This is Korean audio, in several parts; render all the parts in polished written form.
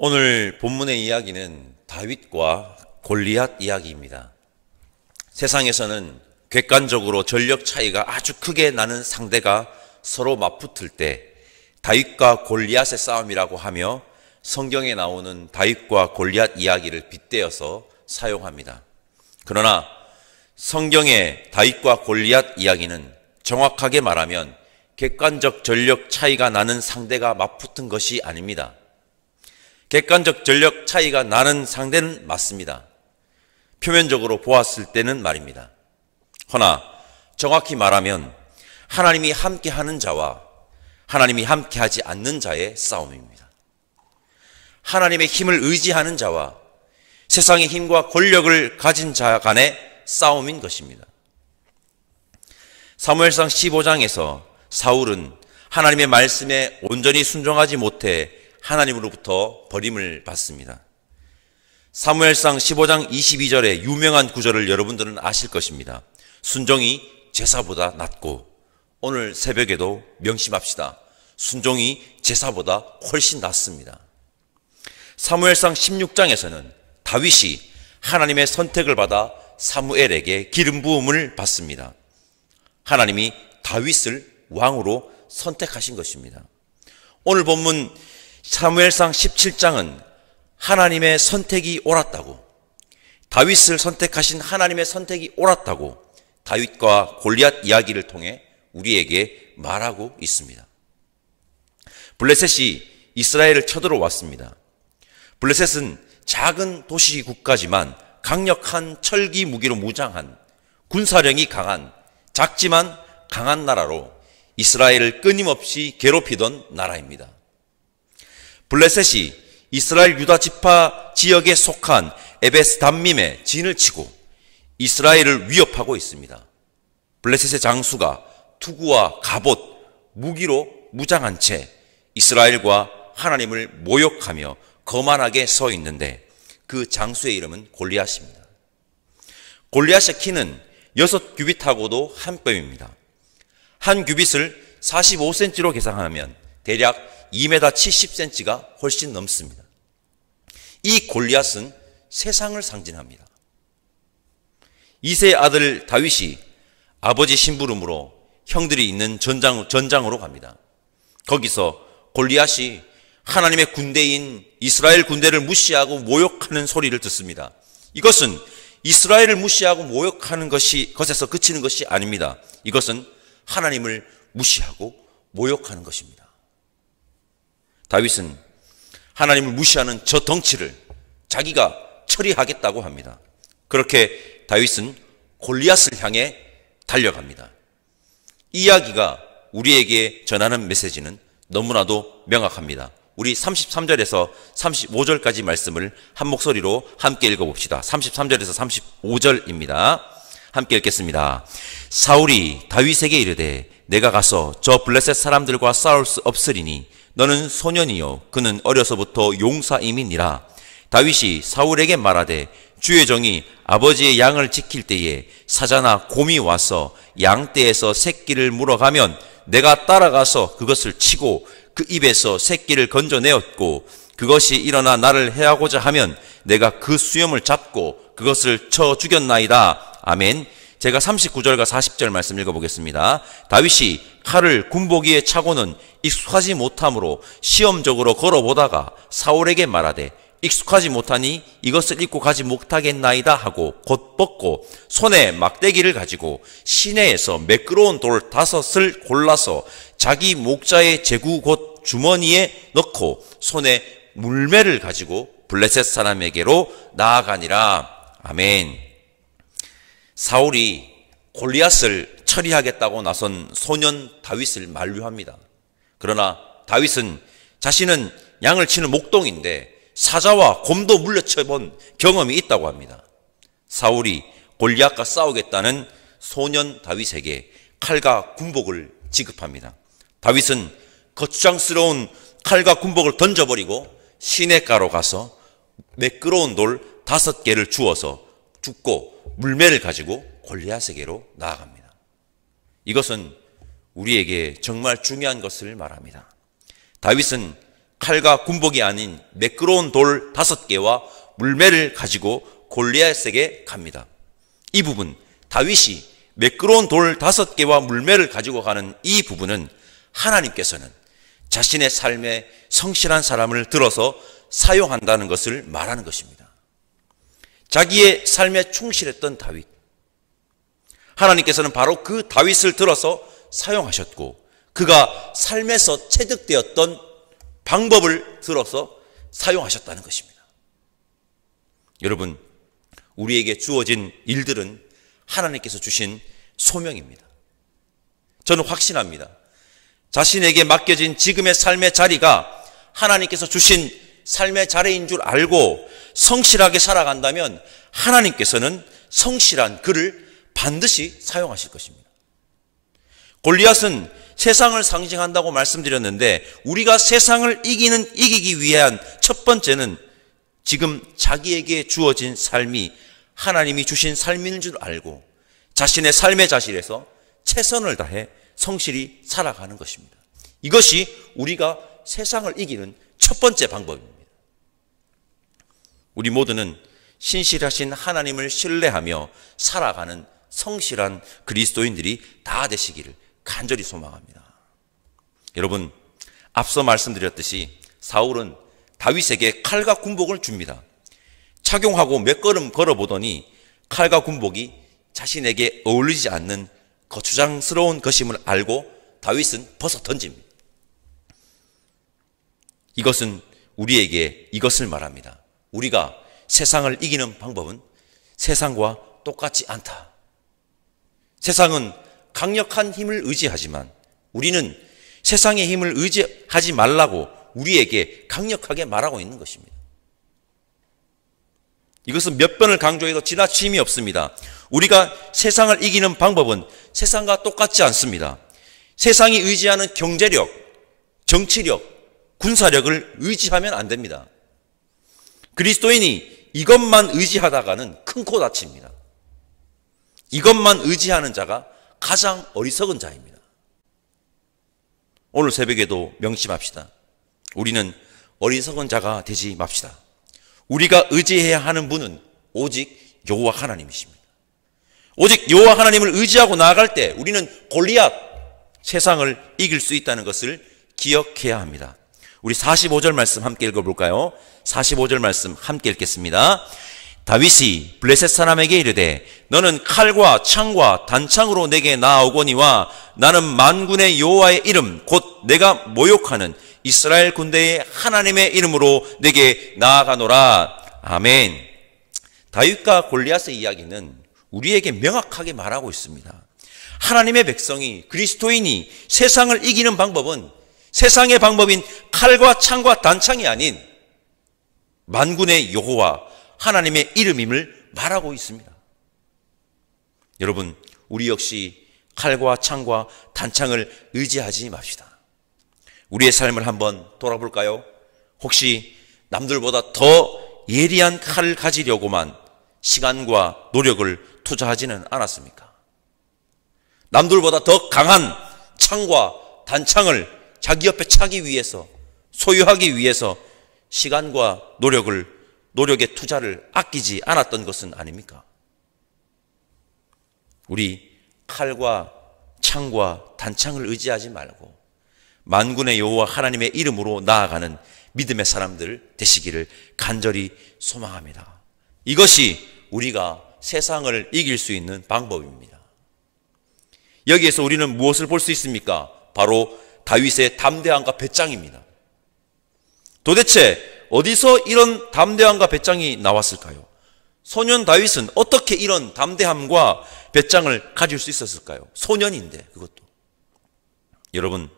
오늘 본문의 이야기는 다윗과 골리앗 이야기입니다. 세상에서는 객관적으로 전력 차이가 아주 크게 나는 상대가 서로 맞붙을 때 다윗과 골리앗의 싸움이라고 하며 성경에 나오는 다윗과 골리앗 이야기를 빗대어서 사용합니다. 그러나 성경의 다윗과 골리앗 이야기는 정확하게 말하면 객관적 전력 차이가 나는 상대가 맞붙은 것이 아닙니다. 객관적 전력 차이가 나는 상대는 맞습니다. 표면적으로 보았을 때는 말입니다. 허나 정확히 말하면 하나님이 함께하는 자와 하나님이 함께하지 않는 자의 싸움입니다. 하나님의 힘을 의지하는 자와 세상의 힘과 권력을 가진 자 간의 싸움인 것입니다. 사무엘상 15장에서 사울은 하나님의 말씀에 온전히 순종하지 못해 하나님으로부터 버림을 받습니다. 사무엘상 15장 22절의 유명한 구절을 여러분들은 아실 것입니다. 순종이 제사보다 낫고, 오늘 새벽에도 명심합시다. 순종이 제사보다 훨씬 낫습니다. 사무엘상 16장에서는 다윗이 하나님의 선택을 받아 사무엘에게 기름 부음을 받습니다. 하나님이 다윗을 왕으로 선택하신 것입니다. 오늘 본문 사무엘상 17장은 하나님의 선택이 옳았다고, 다윗을 선택하신 하나님의 선택이 옳았다고 다윗과 골리앗 이야기를 통해 우리에게 말하고 있습니다. 블레셋이 이스라엘을 쳐들어왔습니다. 블레셋은 작은 도시 국가지만 강력한 철기 무기로 무장한, 군사력이 강한, 작지만 강한 나라로 이스라엘을 끊임없이 괴롭히던 나라입니다. 블레셋이 이스라엘 유다 지파 지역에 속한 에베스 담밈에 진을 치고 이스라엘을 위협하고 있습니다. 블레셋의 장수가 투구와 갑옷, 무기로 무장한 채 이스라엘과 하나님을 모욕하며 거만하게 서 있는데 그 장수의 이름은 골리앗입니다. 골리앗의 키는 6규빗하고도 한 뼘입니다. 한 규빗을 45cm로 계산하면 대략 2m 70cm가 훨씬 넘습니다. 이 골리앗은 세상을 상징합니다. 이세의 아들 다윗이 아버지 심부름으로 형들이 있는 전장으로 갑니다. 거기서 골리앗이 하나님의 군대인 이스라엘 군대를 무시하고 모욕하는 소리를 듣습니다. 이것은 이스라엘을 무시하고 모욕하는 것에서 그치는 것이 아닙니다. 이것은 하나님을 무시하고 모욕하는 것입니다. 다윗은 하나님을 무시하는 저 덩치를 자기가 처리하겠다고 합니다. 그렇게 다윗은 골리앗을 향해 달려갑니다. 이 이야기가 우리에게 전하는 메시지는 너무나도 명확합니다. 우리 33절에서 35절까지 말씀을 한 목소리로 함께 읽어봅시다. 33절에서 35절입니다. 함께 읽겠습니다. 사울이 다윗에게 이르되 내가 가서 저 블레셋 사람들과 싸울 수 없으리니 너는 소년이요 그는 어려서부터 용사임이니라. 다윗이 사울에게 말하되 주의 종이 아버지의 양을 지킬 때에 사자나 곰이 와서 양떼에서 새끼를 물어가면 내가 따라가서 그것을 치고 그 입에서 새끼를 건져내었고 그것이 일어나 나를 해하고자 하면 내가 그 수염을 잡고 그것을 쳐 죽였나이다. 아멘. 제가 39절과 40절 말씀 읽어보겠습니다. 다윗이 칼을 군복위에 차고는 익숙하지 못하므로 시험적으로 걸어보다가 사울에게 말하되 익숙하지 못하니 이것을 입고 가지 못하겠나이다 하고 곧 벗고 손에 막대기를 가지고 시내에서 매끄러운 돌 5을 골라서 자기 목자의 제구 곧 주머니에 넣고 손에 물매를 가지고 블레셋 사람에게로 나아가니라. 아멘. 사울이 골리앗을 처리하겠다고 나선 소년 다윗을 만류합니다. 그러나 다윗은 자신은 양을 치는 목동인데 사자와 곰도 물려쳐본 경험이 있다고 합니다. 사울이 골리앗과 싸우겠다는 소년 다윗에게 칼과 군복을 지급합니다. 다윗은 거추장스러운 칼과 군복을 던져버리고 시냇가로 가서 매끄러운 돌 5개를 주워서 줍고 물매를 가지고 골리앗에게로 나아갑니다. 이것은 우리에게 정말 중요한 것을 말합니다. 다윗은 칼과 군복이 아닌 매끄러운 돌 5개와 물매를 가지고 골리앗에게 갑니다. 이 부분, 다윗이 매끄러운 돌 5개와 물매를 가지고 가는 이 부분은 하나님께서는 자신의 삶에 성실한 사람을 들어서 사용한다는 것을 말하는 것입니다. 자기의 삶에 충실했던 다윗, 하나님께서는 바로 그 다윗을 들어서 사용하셨고, 그가 삶에서 체득되었던 방법을 들어서 사용하셨다는 것입니다. 여러분, 우리에게 주어진 일들은 하나님께서 주신 소명입니다. 저는 확신합니다. 자신에게 맡겨진 지금의 삶의 자리가 하나님께서 주신 삶의 자리인 줄 알고 성실하게 살아간다면 하나님께서는 성실한 그를 반드시 사용하실 것입니다. 골리앗은 세상을 상징한다고 말씀드렸는데, 우리가 세상을 이기기 위한 첫 번째는 지금 자기에게 주어진 삶이 하나님이 주신 삶인 줄 알고 자신의 삶의 자질에서 최선을 다해 성실히 살아가는 것입니다. 이것이 우리가 세상을 이기는 첫 번째 방법입니다. 우리 모두는 신실하신 하나님을 신뢰하며 살아가는 성실한 그리스도인들이 다 되시기를 간절히 소망합니다. 여러분, 앞서 말씀드렸듯이 사울은 다윗에게 칼과 군복을 줍니다. 착용하고 몇 걸음 걸어보더니 칼과 군복이 자신에게 어울리지 않는 거추장스러운 것임을 알고 다윗은 벗어 던집니다. 이것은 우리에게 이것을 말합니다. 우리가 세상을 이기는 방법은 세상과 똑같지 않다. 세상은 강력한 힘을 의지하지만 우리는 세상의 힘을 의지하지 말라고 우리에게 강력하게 말하고 있는 것입니다. 이것은 몇 번을 강조해도 지나침이 없습니다. 우리가 세상을 이기는 방법은 세상과 똑같지 않습니다. 세상이 의지하는 경제력, 정치력, 군사력을 의지하면 안 됩니다. 그리스도인이 이것만 의지하다가는 큰 코 다칩니다. 이것만 의지하는 자가 가장 어리석은 자입니다. 오늘 새벽에도 명심합시다. 우리는 어리석은 자가 되지 맙시다. 우리가 의지해야 하는 분은 오직 여호와 하나님이십니다. 오직 여호와 하나님을 의지하고 나아갈 때 우리는 골리앗, 세상을 이길 수 있다는 것을 기억해야 합니다. 우리 45절 말씀 함께 읽어볼까요? 45절 말씀 함께 읽겠습니다. 다윗이 블레셋 사람에게 이르되 너는 칼과 창과 단창으로 내게 나아오거니와 나는 만군의 여호와의 이름 곧 내가 모욕하는 이스라엘 군대의 하나님의 이름으로 내게 나아가노라. 아멘. 다윗과 골리앗의 이야기는 우리에게 명확하게 말하고 있습니다. 하나님의 백성이, 그리스도인이 세상을 이기는 방법은 세상의 방법인 칼과 창과 단창이 아닌 만군의 여호와 하나님의 이름임을 말하고 있습니다. 여러분, 우리 역시 칼과 창과 단창을 의지하지 맙시다. 우리의 삶을 한번 돌아볼까요? 혹시 남들보다 더 예리한 칼을 가지려고만 시간과 노력을 투자하지는 않았습니까? 남들보다 더 강한 창과 단창을 자기 옆에 차기 위해서, 소유하기 위해서 시간과 노력의 투자를 아끼지 않았던 것은 아닙니까? 우리 칼과 창과 단창을 의지하지 말고 만군의 여호와 하나님의 이름으로 나아가는 믿음의 사람들 되시기를 간절히 소망합니다. 이것이 우리가 세상을 이길 수 있는 방법입니다. 여기에서 우리는 무엇을 볼 수 있습니까? 바로 다윗의 담대함과 배짱입니다. 도대체 어디서 이런 담대함과 배짱이 나왔을까요? 소년 다윗은 어떻게 이런 담대함과 배짱을 가질 수 있었을까요? 소년인데 그것도. 여러분,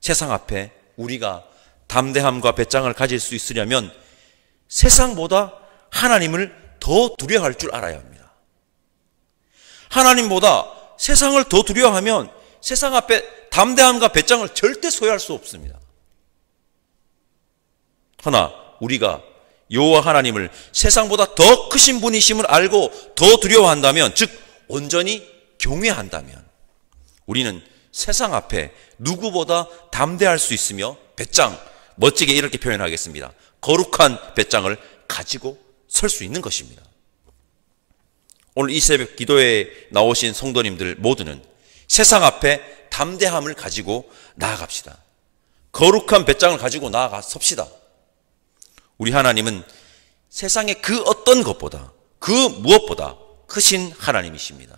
세상 앞에 우리가 담대함과 배짱을 가질 수 있으려면 세상보다 하나님을 더 두려워할 줄 알아야 합니다. 하나님보다 세상을 더 두려워하면 세상 앞에 담대함과 배짱을 절대 소유할 수 없습니다. 그러나 우리가 여호와 하나님을 세상보다 더 크신 분이심을 알고 더 두려워한다면, 즉 온전히 경외한다면 우리는 세상 앞에 누구보다 담대할 수 있으며 배짱, 멋지게 이렇게 표현하겠습니다. 거룩한 배짱을 가지고 설 수 있는 것입니다. 오늘 이 새벽 기도에 나오신 성도님들 모두는 세상 앞에 담대함을 가지고 나아갑시다. 거룩한 배짱을 가지고 나아가 섭시다. 우리 하나님은 세상의 그 어떤 것보다, 그 무엇보다 크신 하나님이십니다.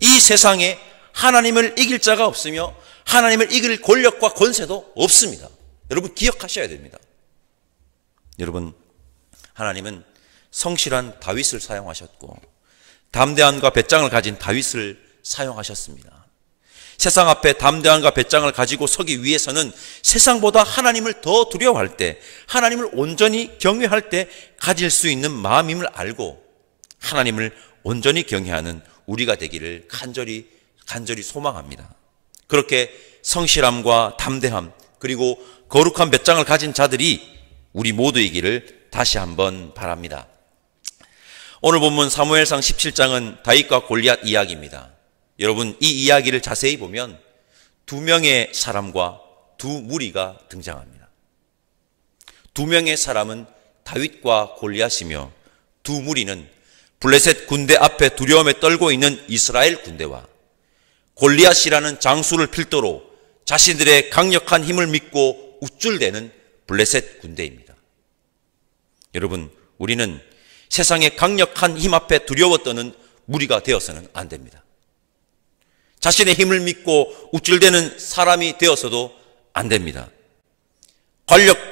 이 세상에 하나님을 이길 자가 없으며 하나님을 이길 권력과 권세도 없습니다. 여러분 기억하셔야 됩니다. 여러분, 하나님은 성실한 다윗을 사용하셨고 담대함과 배짱을 가진 다윗을 사용하셨습니다. 세상 앞에 담대함과 배짱을 가지고 서기 위해서는 세상보다 하나님을 더 두려워할 때, 하나님을 온전히 경외할 때 가질 수 있는 마음임을 알고 하나님을 온전히 경외하는 우리가 되기를 간절히 소망합니다. 그렇게 성실함과 담대함 그리고 거룩한 배짱을 가진 자들이 우리 모두이기를 다시 한번 바랍니다. 오늘 본문 사무엘상 17장은 다윗과 골리앗 이야기입니다. 여러분, 이 이야기를 자세히 보면 두 명의 사람과 두 무리가 등장합니다. 두 명의 사람은 다윗과 골리앗이며 두 무리는 블레셋 군대 앞에 두려움에 떨고 있는 이스라엘 군대와 골리앗이라는 장수를 필두로 자신들의 강력한 힘을 믿고 우쭐대는 블레셋 군대입니다. 여러분, 우리는 세상의 강력한 힘 앞에 두려워 떠는 무리가 되어서는 안 됩니다. 자신의 힘을 믿고 우쭐대는 사람이 되어서도 안 됩니다.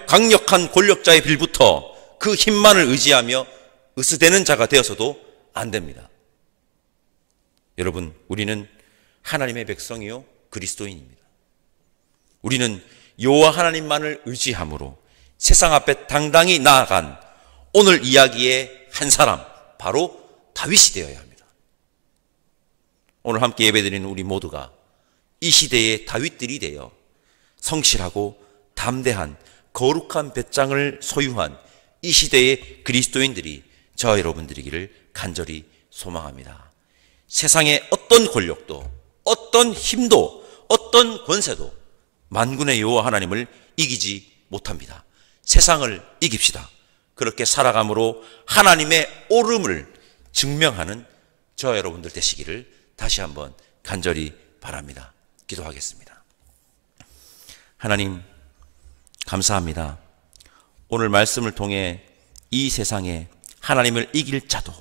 강력한 권력자의 빌부터 그 힘만을 의지하며 으스대는 자가 되어서도 안 됩니다. 여러분, 우리는 하나님의 백성이요 그리스도인입니다. 우리는 여호와 하나님만을 의지함으로 세상 앞에 당당히 나아간 오늘 이야기의 한 사람, 바로 다윗이 되어야 합니다. 오늘 함께 예배드리는 우리 모두가 이 시대의 다윗들이 되어 성실하고 담대한 거룩한 배짱을 소유한 이 시대의 그리스도인들이 저와 여러분들이기를 간절히 소망합니다. 세상의 어떤 권력도, 어떤 힘도, 어떤 권세도 만군의 여호와 하나님을 이기지 못합니다. 세상을 이깁시다. 그렇게 살아감으로 하나님의 옳음을 증명하는 저와 여러분들 되시기를 다시 한번 간절히 바랍니다. 기도하겠습니다. 하나님, 감사합니다. 오늘 말씀을 통해 이 세상에 하나님을 이길 자도,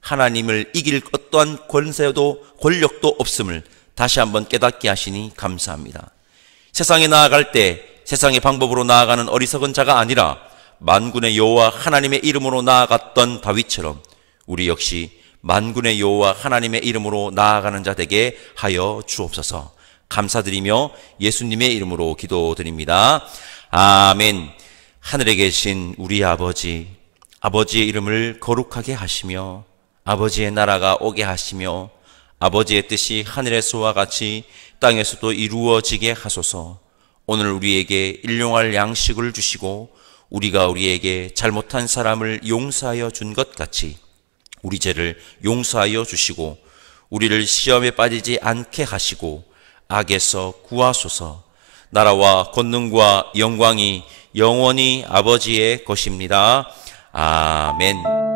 하나님을 이길 어떠한 권세도 권력도 없음을 다시 한번 깨닫게 하시니 감사합니다. 세상에 나아갈 때 세상의 방법으로 나아가는 어리석은 자가 아니라 만군의 여호와 하나님의 이름으로 나아갔던 다윗처럼 우리 역시 만군의 여호와 하나님의 이름으로 나아가는 자 되게 하여 주옵소서. 감사드리며 예수님의 이름으로 기도드립니다. 아멘. 하늘에 계신 우리 아버지, 아버지의 이름을 거룩하게 하시며 아버지의 나라가 오게 하시며 아버지의 뜻이 하늘에서와 같이 땅에서도 이루어지게 하소서. 오늘 우리에게 일용할 양식을 주시고 우리가 우리에게 잘못한 사람을 용서하여 준 것 같이 우리 죄를 용서하여 주시고 우리를 시험에 빠지지 않게 하시고 악에서 구하소서. 나라와 권능과 영광이 영원히 아버지의 것입니다. 아멘.